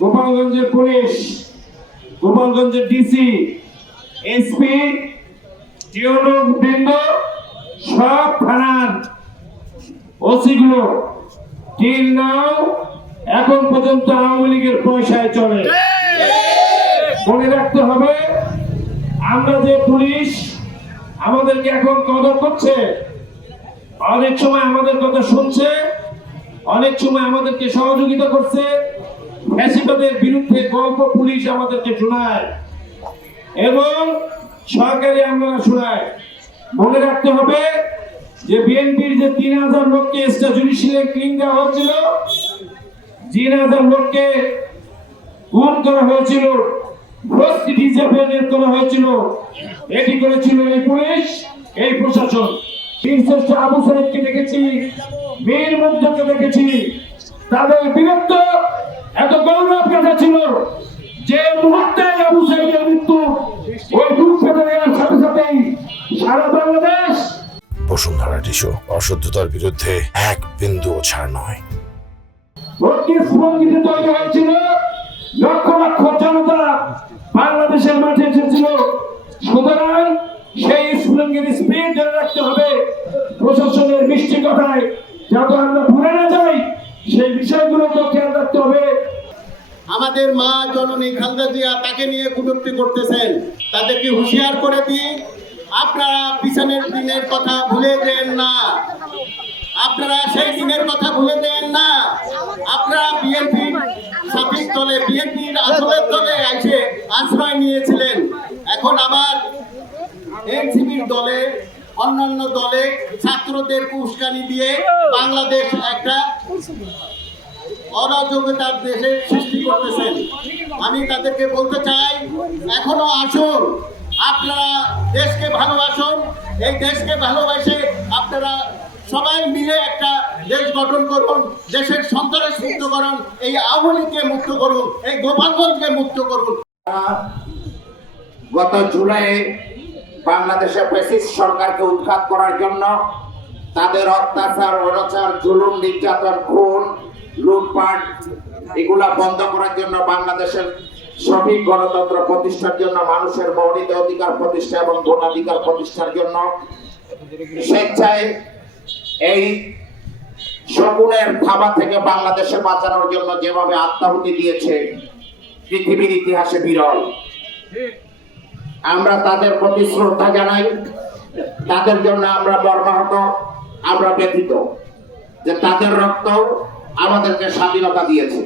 গোপালগঞ্জের পুলিশ, গোপালগঞ্জের DC, SP, বৃন্দ, সব থানার ওসি গুলো টিল নাও এখন পর্যন্ত আওয়ামী লীগের পয়সায় চলে। মনে রাখতে হবে, আমরা যে পুলিশ আমাদেরকে এখন কদর করছে, অনেক সময় আমাদের কথা শুনছে, অনেক সময় আমাদেরকে সহযোগিতা করছে, ফ্যাসিবাদের বিরুদ্ধে গল্প পুলিশ আমাদেরকে শোনায় এবং সরকারি আমলা শোনায়। মনে রাখতে হবে যে বিএনপির যে 3000 লোককে এক্সট্রা জুডিশিয়াল ক্লিন দেওয়া হয়েছিল, 3000 লোককে গুম করা হয়েছিল, করা হয়েছিল, এটি করেছিল এই পুলিশ, এই প্রশাসন। বীরশ্রেষ্ঠ আবু সাইদকে দেখেছি, বীর মুগ্ধকে দেখেছি, তাদের বীরত্ব এত গৌরব কথা ছিল যে মুহূর্তে আবু সাইদের মৃত্যু ওই বুক ফেটে যাওয়ার সাথে সাথেই সারা বাংলাদেশ বসুন্ধরা টিস্যু অশুদ্ধতার বিরুদ্ধে এক বিন্দুও ছাড় নয়। তৈরি হয়েছিল, লক্ষ লক্ষ জনতা বাংলাদেশের মাঠে এসেছিল। সুতরাং সেই স্ফুলিঙ্গের স্পিড ধরে রাখতে হবে। প্রশাসনের মিষ্টি কথায় যাতে আমরা ভুলে না যাই, সেই বিষয়গুলোকে খেয়াল রাখতে হবে। আমাদের মা জননী খালেদা জিয়া তাকে নিয়ে কটূক্তি করতেছেন, তাদেরকে হুঁশিয়ার করে দিই, আপনারা পিছনের দিনের কথা ভুলে দেন না, আপনারা সেই দিনের কথা ভুলে দেন না। আপনারা বিএনপির সাফিক দলে, বিএনপির আসলের দলে এসে আশ্রয় নিয়েছিলেন, এখন আবার এনসিপির দলে, অন্যান্য দলে ছাত্রদের উস্কানি দিয়ে বাংলাদেশ একটা অরাজকতার দেশের সৃষ্টি করতেছেন। আমি তাদেরকে বলতে চাই, এখনো আসুন, আপনারা দেশকে ভালোবাসুন, এই দেশকে ভালোবাসে আপনারা সবাই মিলে একটা দেশ গঠন করুন, দেশের সন্ত্রাস মুক্ত করুন, এই আওয়ামী লীগকে মুক্ত করুন, এই গোপালগঞ্জকে মুক্ত করুন। গত জুলাইয়ে বাংলাদেশের ফ্যাসিস্ট সরকারকে উৎখাত করার জন্য তাদের অত্যাচার, অনাচার, জুলুম, নির্যাতন, খুন, লুটপাট এগুলা বন্ধ করার জন্য, বাংলাদেশের সঠিক গণতন্ত্র প্রতিষ্ঠার জন্য, মানুষের মৌলিক অধিকার প্রতিষ্ঠা এবং ভোটাধিকার প্রতিষ্ঠার জন্য স্বেচ্ছায় এই শকুনের থাবা থেকে বাংলাদেশে বাঁচানোর জন্য যেভাবে আত্মাহুতি দিয়েছে, পৃথিবীর ইতিহাসে বিরল। আমরা তাদের প্রতি শ্রদ্ধা জানাই, তাদের জন্য আমরা মর্মাহত, আমরা ব্যথিত যে তাদের রক্ত আমাদেরকে স্বাধীনতা দিয়েছে।